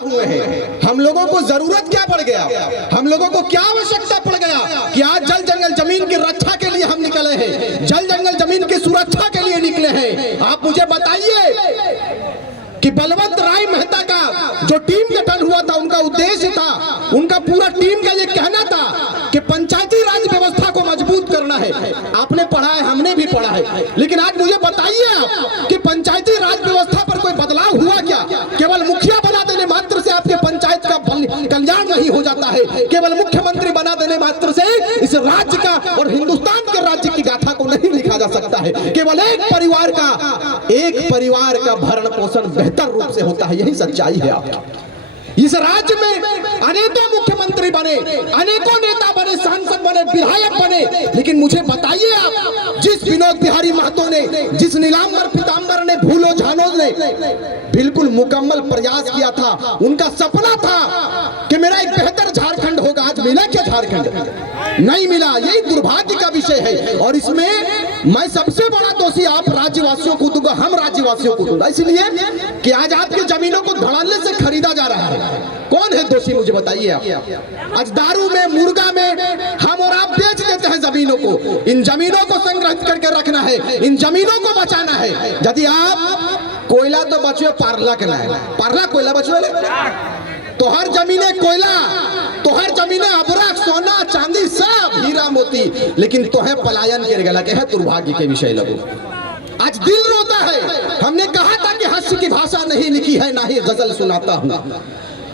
हुए हैं। हम लोगों को जरूरत क्या पड़ गया, हम लोगों को क्या आवश्यकता पड़ गया कि आज जल जंगल जमीन की रक्षा के लिए हम निकले हैं, जल जंगल जमीन की सुरक्षा के लिए निकले हैं। आप मुझे बताइए कि बलवंत राय मेहता का जो टीम गठन हुआ था, उनका उद्देश्य था, उनका पूरा टीम का ये कहना था कि पंचायती राज व्यवस्था को मजबूत करना है। आपने पढ़ा है, हमने भी पढ़ा है, लेकिन आज मुझे बताइए आप कि पंचायती राज व्यवस्था पर कोई बदलाव हुआ क्या? केवल मुखिया बना देने मात्र से आपके पंचायत का कल्याण नहीं हो जाता है। केवल मुख्यमंत्री बना देने मात्र से इस राज्य का और हिंदुस्तान के राज्य की गाथा को नहीं लिखा जा सकता है। केवल एक परिवार का भरण पोषण बेहतर रूप से होता है, यही सच्चाई है आपकी। इस राज्य में अनेकों मुख्यमंत्री बने, अनेकों नेता बने, सांसद बने, विधायक बने, लेकिन मुझे बताइए आप, जिस विनोद बिहारी महतो ने, जिस नीलांबर पीतांबर ने, भूलो झानो ने बिल्कुल मुकम्मल प्रयास किया था, उनका सपना था कि मेरा एक बेहतर झारखंड होगा। आज मिला क्या झारखंड? नहीं मिला। यही दुर्भाग्य का विषय है और इसमें मैं सबसे बड़ा दोषी आप राज्यवासियों को दूंगा, हम राज्यवासियों को दूंगा, इसलिए कि आज आपकी जमीनों को धड़ल्ले से खरीदा जा रहा है। कौन है दोषी मुझे बताइए आप। आज दारू में, मुर्गा में हम और आप बेच देते हैं जमीनों को। इन जमीनों को संग्रहित करके रखना है, इन जमीनों को बचाना है। यदि आप कोयला तो बचो, पारला के ना है, पारला कोयला बचो, तो हर जमीने कोयला, तो हर जमीने अबरक, सोना चांदी, सब हीरा मोती, लेकिन तो है पलायन के गला के है दुर्भाग्य के विषय लगो। आज दिल रोता है। हमने कहा था कि हास्य की भाषा नहीं लिखी है, ना ही गजल सुनाता हूँ।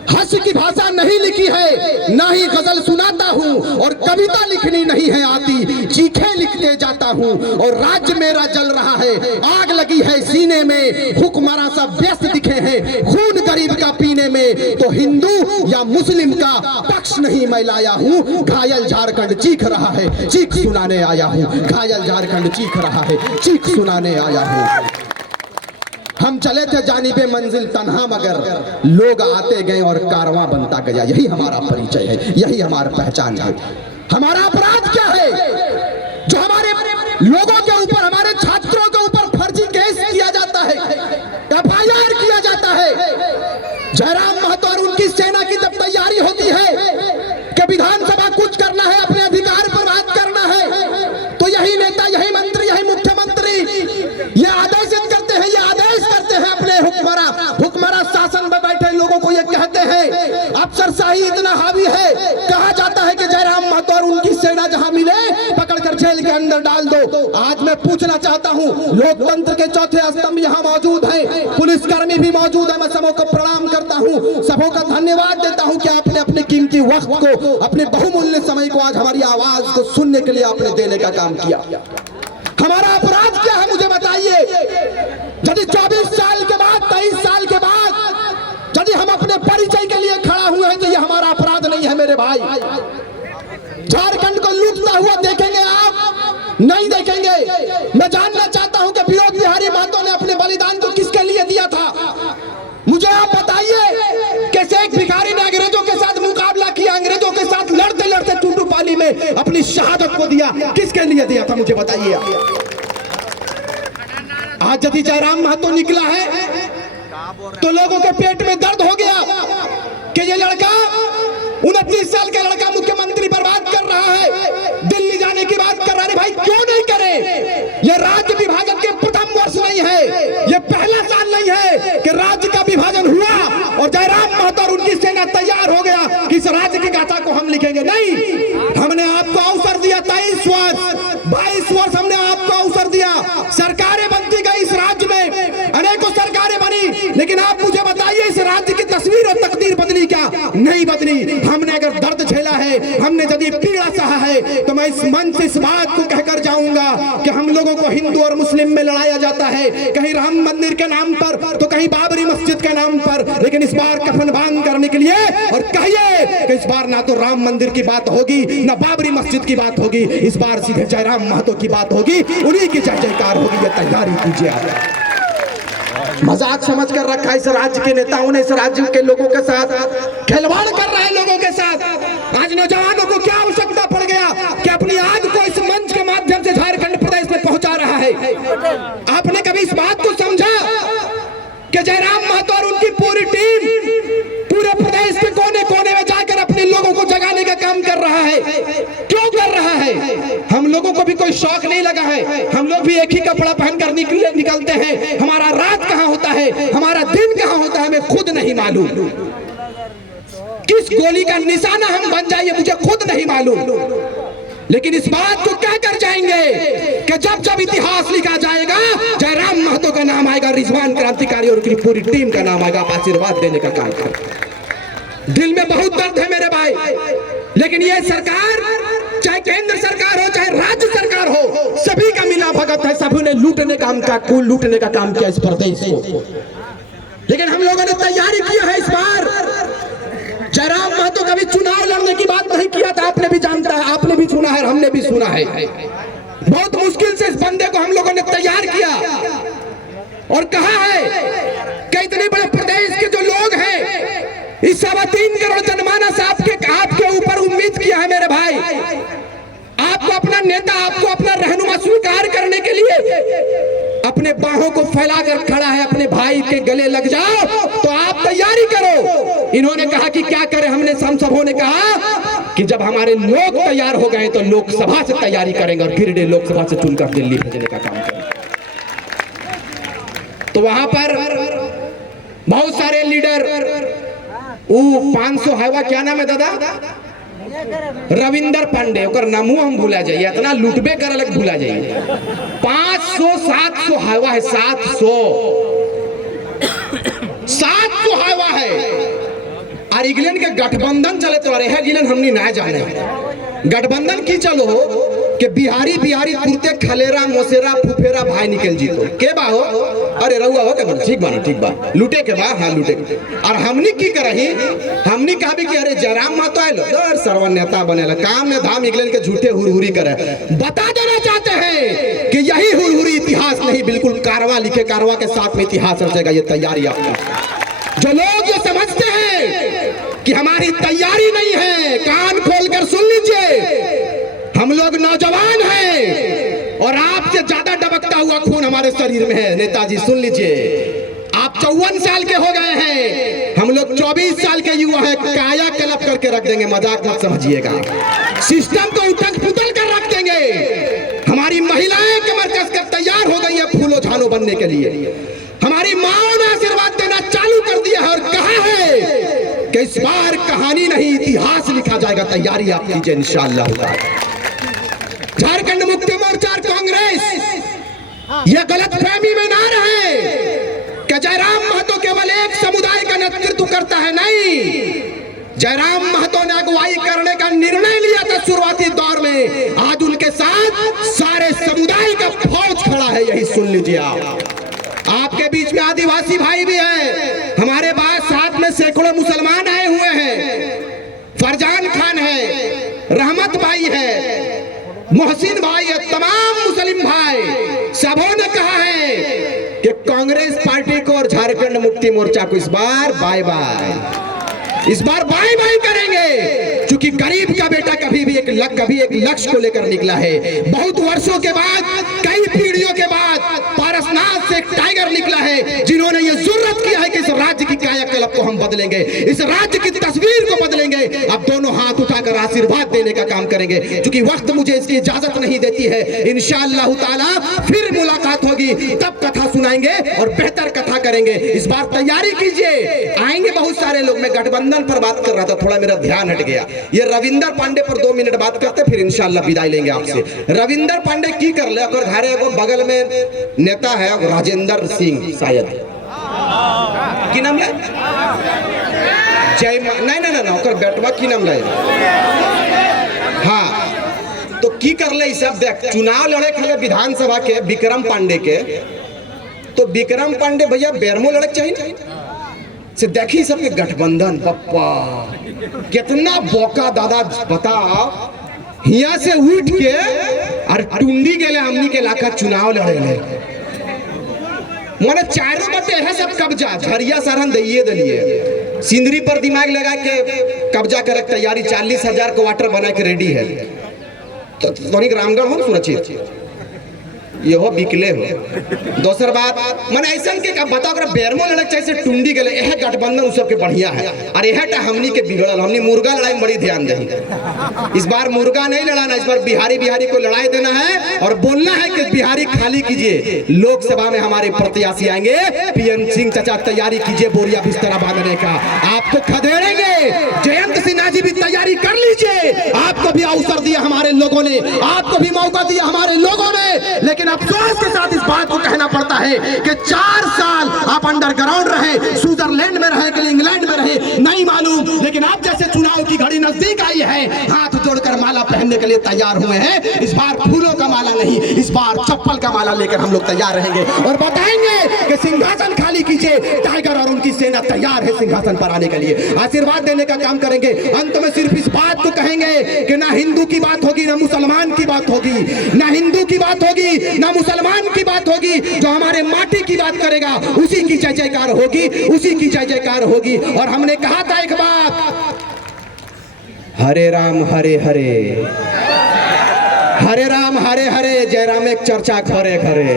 हास्य की भाषा नहीं लिखी है, ना ही गजल सुनाता हूँ, और कविता लिखनी नहीं है आती, चीखे लिखते जाता हूँ। और राज्य मेरा जल रहा है, आग लगी है सीने में, हुक्मरान सब व्यस्त दिखे हैं खून गरीब का पीने में। तो हिंदू या मुस्लिम का पक्ष नहीं मैं लाया हूँ, घायल झारखंड चीख रहा है, चीख सुनाने आया हूँ। घायल झारखंड चीख रहा है, चीख सुनाने आया हूँ। हम चले थे जानिबे मंजिल तन्हा, मगर लोग आते गए और कारवां बनता गया। यही हमारा परिचय है, यही हमारा पहचान है। हमारा अपराध क्या है जो हमारे लोगों के ऊपर, हमारे छात्रों के ऊपर फर्जी केस किया जाता है, FIR किया जाता है। जयराम महतो और उनकी सेना की जब तैयारी होती है कि विधानसभा कुछ करना है, अपने अधिकार पर बात करना है, तो यही नेता, यही मंत्री, यही मुख्यमंत्री ये आदेशित करते हैं, ये आदेश करते हैं अपने हुक्मरान शासन में बैठे लोगों को। ये कहते हैं अफसरशाही इतना हावी है, कहा जाता है कि जयराम महतो और उनकी सेना जहां मिले पकड़कर जेल के अंदर डाल दो। आज मैं पूछना चाहता हूं, लोकतंत्र के चौथे स्तंभ यहां मौजूद हैं, पुलिसकर्मी भी मौजूद है। मैं सबों को प्रणाम करता हूं, सबों का धन्यवाद देता हूं कि आपने अपने कीमती वक्त को, अपने बहुमूल्य समय को आज हमारी आवाज को सुनने के लिए आपने देने का काम किया। हमारा अपराध क्या है मुझे बताइए। यदि 24 साल के बाद, 23 साल के बाद यदि हम अपने परिचय के लिए खड़ा हुए हैं, तो ये हमारा अपराध नहीं है मेरे भाई। झारखंड को लूटता हुआ देखेंगे आप? नहीं देखेंगे। मैं जानना चाहता हूं कि विनोद बिहारी महतो ने अपने बलिदान को किसके लिए दिया था? मुझे आप बताइए। कैसे एक भिखारी ने अंग्रेजों के साथ मुकाबला किया, अंग्रेजों के साथ लड़ते लड़ते टूटू पाली में अपनी शहादत को दिया, किसके लिए दिया था मुझे बताइए। आज यदि जयराम महतो निकला है तो लोगों के पेट में दर्द हो गया कि ये लड़का, 29 साल का लड़का मुख्यमंत्री पर बात कर रहा है, दिल्ली जाने की बात कर रहा है। भाई क्यों नहीं करे? ये राज्य विभाजन के प्रथम वर्ष नहीं है, ये पहला साल नहीं है कि राज्य का विभाजन हुआ और जयराम महतो और उनकी सेना तैयार हो गया कि इस राज्य की गाथा को हम लिखेंगे। नहीं, हमने आपको अवसर दिया 23 वर्ष, 22 वर्ष हमने आपको अवसर दिया। सरकारें बनती गई इस राज्य में, अनेकों सरकारें बनी, लेकिन आप मुझे बताइए इस राज्य की तस्वीर और तकदीर बदली क्या? नहीं बदली। हमने अगर दर्द झेला है, हमने यदि पीड़ा सहा है, तो मैं इस मंच से इस बात को कहकर जाऊंगा कि हम लोगों को हिंदू और मुस्लिम में लड़ाया जाता है, कहीं राम मंदिर के नाम पर, तो कहीं बाबरी मस्जिद के नाम पर, लेकिन इस बार कफन बांध करने के लिए और कहिए कि इस बार ना तो राम मंदिर की बात होगी, ना बाबरी मस्जिद की बात होगी, इस बार सीधे जयराम महतो की बात होगी, उन्हीं की जय जयकार होगी। ये तैयारी कीजिए आप। मजाक समझ कर रखा है इस राज्य के नेताओं ने, इस राज्य के लोगों के साथ खिलवाड़ कर रहे हैं लोगों के साथ। आज नौजवानों को क्या आवश्यकता पड़ गया कि अपनी आग को इस मंच के माध्यम से झारखंड प्रदेश में पहुंचा रहा है। आपने कभी इस बात को समझा कि जयराम महतो और उनकी पूरी टीम लोगों को भी कोई शौक नहीं लगा है। हम लोग भी एक ही कपड़ा पहनकर निकलते हैं। हमारा रात कहाँ होता है, हमारा दिन कहाँ होता है, हमें खुद नहीं मालूम। किस गोली का निशाना हम बन जाए मुझे खुद नहीं मालूम। लेकिन इस बात को क्या कर जाएंगे कि जब जब इतिहास लिखा जाएगा जयराम महतो का नाम आएगा, रिजवान क्रांतिकारी और उनकी पूरी टीम का नाम आएगा। आप आशीर्वाद देने का काम करें। दिल में बहुत दर्द है मेरे भाई, लेकिन ये सरकार, चाहे केंद्र सरकार हो चाहे राज्य सरकार हो, सभी का मिला भगत है। सभी ने लूटने का काम किया इस प्रदेश को। लेकिन हम लोगों ने तैयारी किया है। इस बार जयराम महतो कभी चुनाव लड़ने की बात नहीं किया था। आपने भी जानता है, आपने भी सुना है, हमने भी सुना है। बहुत मुश्किल से इस बंदे को हम लोगों ने तैयार किया और कहा है कि इतने बड़े प्रदेश के जो लोग हैं, इस 3.25 करोड़ जनमानस आपके ऊपर उम्मीद किया है मेरे भाई। आपको अपना नेता, आपको अपना रहनुमा स्वीकार करने के लिए अपने बाहों को फैलाकर खड़ा है। अपने भाई के गले लग जाओ तो आप तैयारी करो। इन्होंने कहा कि क्या करें, हम सबों ने कहा कि जब हमारे लोग तैयार हो गए तो लोकसभा से तैयारी करेंगे और गिरिडीह लोकसभा से चुनकर दिल्ली भेजने का काम करेंगे। तो वहां पर बहुत सारे लीडर, 500 हैवा, क्या नाम है दादा, रविंदर पांडे, ओकर नामो हम भूला जाइए, इतना लुटबे कर अलग भूला जाइए। 500-700 हैवा है, 700 हैवा है। और इंग्लैंड के गठबंधन चले तो अरे है गिलन हमनी ना जाने। गठबंधन की चलो हो कि बिहारी तुरते खलेरा मोसेरा फुफेरा भाई निकल जीतो के बा हो। अरे रहुआ हो के ठीक बा लूटे के बा, हाँ लूटे। और हमनी की करही, हमनी कहा भी कि अरे जयराम महतो आए सर्व नेता बनेला, काम में धाम इंग्लैंड के झूठे हुरहुरी करे। बता देना चाहते हैं कि यही हुरहुरी इतिहास नहीं, बिल्कुल कारवा लिखे, कारवा के साथ में इतिहास रचेगा। ये तैयारी आपकी। जो लोग ये समझते हैं कि हमारी तैयारी नहीं है, कान खोलकर सुन लीजिए। हम लोग नौजवान हैं और आपसे ज्यादा डबकता हुआ खून हमारे शरीर में है। नेताजी सुन लीजिए, आप 54 साल के हो गए हैं, हम लोग 24 साल के युवा हैं। काया कलप करके रख देंगे, मजाक मत समझिएगा। सिस्टम को उथल पुथल कर रख देंगे। हमारी महिलाएं कमर कसकर तैयार हो गई है फूलो झानो बनने के लिए। हमारी माओ ने आशीर्वाद देना चालू कर दिया है और कहा है कि इस बार कहानी नहीं इतिहास लिखा जाएगा। तैयारी आप कीजिए इंशाअल्लाह। झारखंड मुक्ति मोर्चा कांग्रेस ये गलतफहमी में ना रहे कि जयराम महतो केवल एक समुदाय का नेतृत्व करता है, नहीं। जयराम महतो ने अगुवाई करने का निर्णय लिया था शुरुआती दौर में। आज उनके साथ सारे समुदाय का फौज खड़ा है, यही सुन लीजिए आप। आपके बीच में आदिवासी भाई भी हैं, हमारे पास साथ में सैकड़ों मुसलमान आए हुए हैं। फरजान खान है, रहमत भाई है, मोहसिन भाई है, तमाम मुस्लिम भाई सबों ने कहा है कि कांग्रेस पार्टी को और झारखंड मुक्ति मोर्चा को इस बार बाय बाय, इस बार बाय बाय करेंगे। क्योंकि गरीब का बेटा कभी एक लक्ष्य को लेकर निकला है। बहुत वर्षों के बाद, कई पीढ़ियों के बाद पारसनाथ से एक टाइगर निकला है, जिन्होंने ये जुर्रत किया है कि इस राज्य की कायाकल्प को हम बदलेंगे, इस राज्य की तस्वीर को बदलेंगे। अब दोनों हाथ उठाकर आशीर्वाद देने का काम करेंगे। क्योंकि वक्त मुझे इसकी इजाजत नहीं देती है। इंशाअल्लाह ताला फिर मुलाकात होगी, तब कथा सुनाएंगे और बेहतर कथा करेंगे। इस बार तैयारी कीजिए, आएंगे बहुत सारे लोग। मैं गठबंधन पर बात कर रहा था, थोड़ा मेरा ध्यान हट गया। ये रविंदर पांडे पर 2 मिनट बात करते, फिर इंशाअल्लाह विदाई लेंगे आपसे। रविंदर पांडे की कर ले, अगर घरे को बगल में नेता है राजेंद्र सिंह, शायद की नाम ले जय नहीं ओकर बेटवा की नाम ले, हाँ। तो की कर ले सब देख, चुनाव लड़े खले विधानसभा के विक्रम पांडे के, तो विक्रम पांडे भैया बेरमो लड़े चाहिए से देखी सबके गठबंधन। पप्पा कितना बोका दादा, बताओ हिया से उठ के और टुंडी गेले हमनी के इलाका चुनाव लड़े ले। माने चारों बटे है सब कब्जा, झरिया सरहन दिए दिलिए, सिंदरी पर दिमाग लगा के कब्जा करे तैयारी। 40,000 क्वार्टर बना के रेडी है। तो रामगढ़ हो सुरक्षित, ये हो बिकले हो। दोसर बात मन ऐसा के का बताओ अगर बेरमो लड़क जैसे टुंडी गले यह गठबंधन सब के बढ़िया है और यह हमनी के बिगड़ल हमनी मुर्गा लड़ाई में बड़ी ध्यान दें। इस बार मुर्गा नहीं लड़ाना, इस बार बिहारी बिहारी को लड़ाई देना है और बोलना है कि बिहारी खाली कीजिए। लोकसभा में हमारे प्रत्याशी आएंगे, पीएन सिंह चाचा तैयारी कीजिए बोरिया बिस्तरा बांधने का, आपको खदेड़ेंगे। जयंत सिन्हा जी भी तैयारी कर लीजिए, आपको भी अवसर दिया हमारे लोगों ने, आपको भी मौका दिया हमारे लोगों ने। लेकिन अफसोस के साथ इस बात को कहना पड़ता है कि 4 साल आप अंडरग्राउंड रहे, स्विट्जरलैंड में रहे कि इंग्लैंड में रहे नहीं मालूम, लेकिन आप जैसे चुनाव की घड़ी नजदीक आई है, हाथ जोड़कर माला पहनने के लिए तैयार हुए हैं। इस बार फूलों का माला नहीं, इस बार चप्पल का माला लेकर हम लोग तैयार रहेंगे और बताएंगे कि सिंहासन खाली कीजिए। टाइगर और उनकी सेना तैयार है सिंहासन पर आने के लिए, आशीर्वाद देने का काम करेंगे। अंत में सिर्फ इस बात को कहेंगे कि ना हिंदू की बात होगी, ना मुसलमान की बात होगी, ना हिंदू की बात होगी, ना मुसलमान की बात होगी। जो हमारे माटी की बात करेगा उसी की जय जयकार होगी, उसी की जय जयकार होगी। और हमने कहा था एक बात, हरे राम हरे हरे, हरे राम हरे हरे, जय राम एक चर्चा घरे घरे।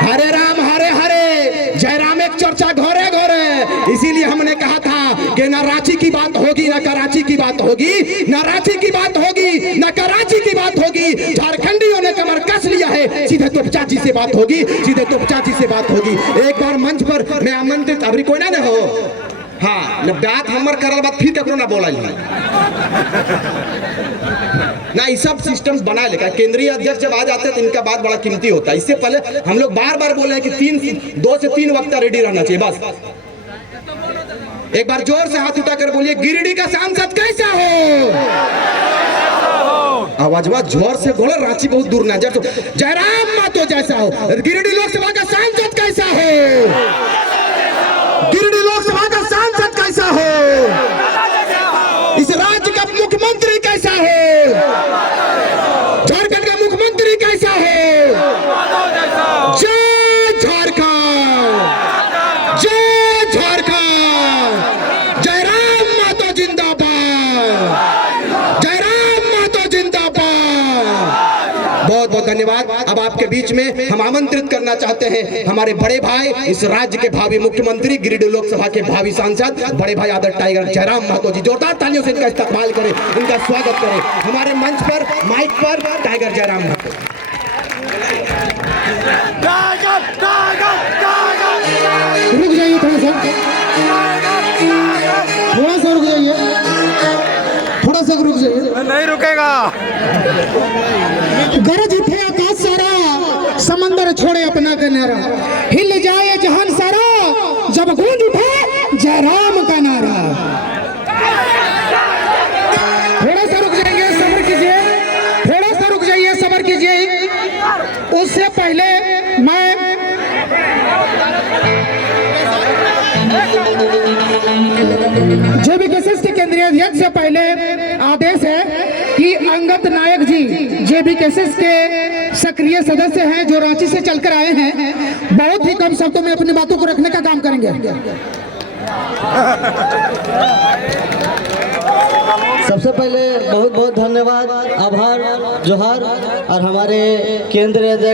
हरे राम हरे हरे, जय राम एक चर्चा घरे घरे। इसीलिए हमने कहा था कि ना रांची की बात होगी, ना कराची की बात होगी, ना रांची की बात होगी, ना कराची की बात होगी। झारखंडियों ने कमर कस लिया है, सीधे तोपचा जी से बात होगी, सीधे तोपचा जी से बात होगी। एक बार मंच पर मैं आमंत्रित, अभी कोई ना हो, हाँ न बात हमर करल बात फिर ककरो ना बोला ना। ये सब सिस्टम्स बना लेगा। केंद्रीय अध्यक्ष जब आ जाते हैं तो इनका बात बड़ा कीमती होता है। इससे पहले हम लोग बार बार बोल रहे हैं कि 2 से 3 वक्ता रेडी रहना चाहिए बस। एक बार जोर से हाथ उठाकर बोलिए, गिरिडीह का सांसद कैसा हो? आवाजवा जोर से बोलो, रांची बहुत दूर ना जाए। जयराम मातो जैसा हो। गिरिडीह लोकसभा का सांसद कैसा हो? गिरिडीह लोकसभा का सांसद कैसा हो? इस राज्य का मुख्यमंत्री कैसा है? झारखंड का मुख्यमंत्री कैसा है? जय झारखंड, जय झारखंड, जय राम मातो जिंदाबाद, जय राम मातो जिंदाबाद। बहुत बहुत धन्यवाद। अब आपके बीच में हम आमंत्रित करना चाहते हैं हमारे बड़े भाई, इस राज्य के भावी मुख्यमंत्री, गिरिडीह लोकसभा के भावी सांसद, बड़े भाई आदर टाइगर जयराम महतो जी। जोरदार तालियों से इनका इस्तकबाल करें, इनका स्वागत करें। हमारे मंच पर, माइक पर टाइगर जयराम महतो। रुक जाइए थोड़ा सा, थोड़ा सा रुक जाइए, थोड़ा सा रुक जाइए। नहीं रुकेगा। गरज उठे आकाश सारा, समंदर छोड़े अपना किनारा, हिल जाए जहान सारा, जब गूंज उठे जय राम का नारा। थोड़ा सा रुक जाएंगे, सब्र कीजिए, थोड़ा सा रुक जाइए, सब्र कीजिए। उससे पहले मैं जेबीकेएसएस के केंद्रीय अध्यक्ष से पहले आदेश है कि अंगद नायक जी जेबीकेएसएस के सक्रिय सदस्य हैं, जो रांची से चलकर आए हैं, बहुत ही कम शब्दों में अपनी बातों को रखने का काम करेंगे। सबसे पहले बहुत बहुत धन्यवाद, आभार, जोहार। और हमारे केंद्रीय अध्यक्ष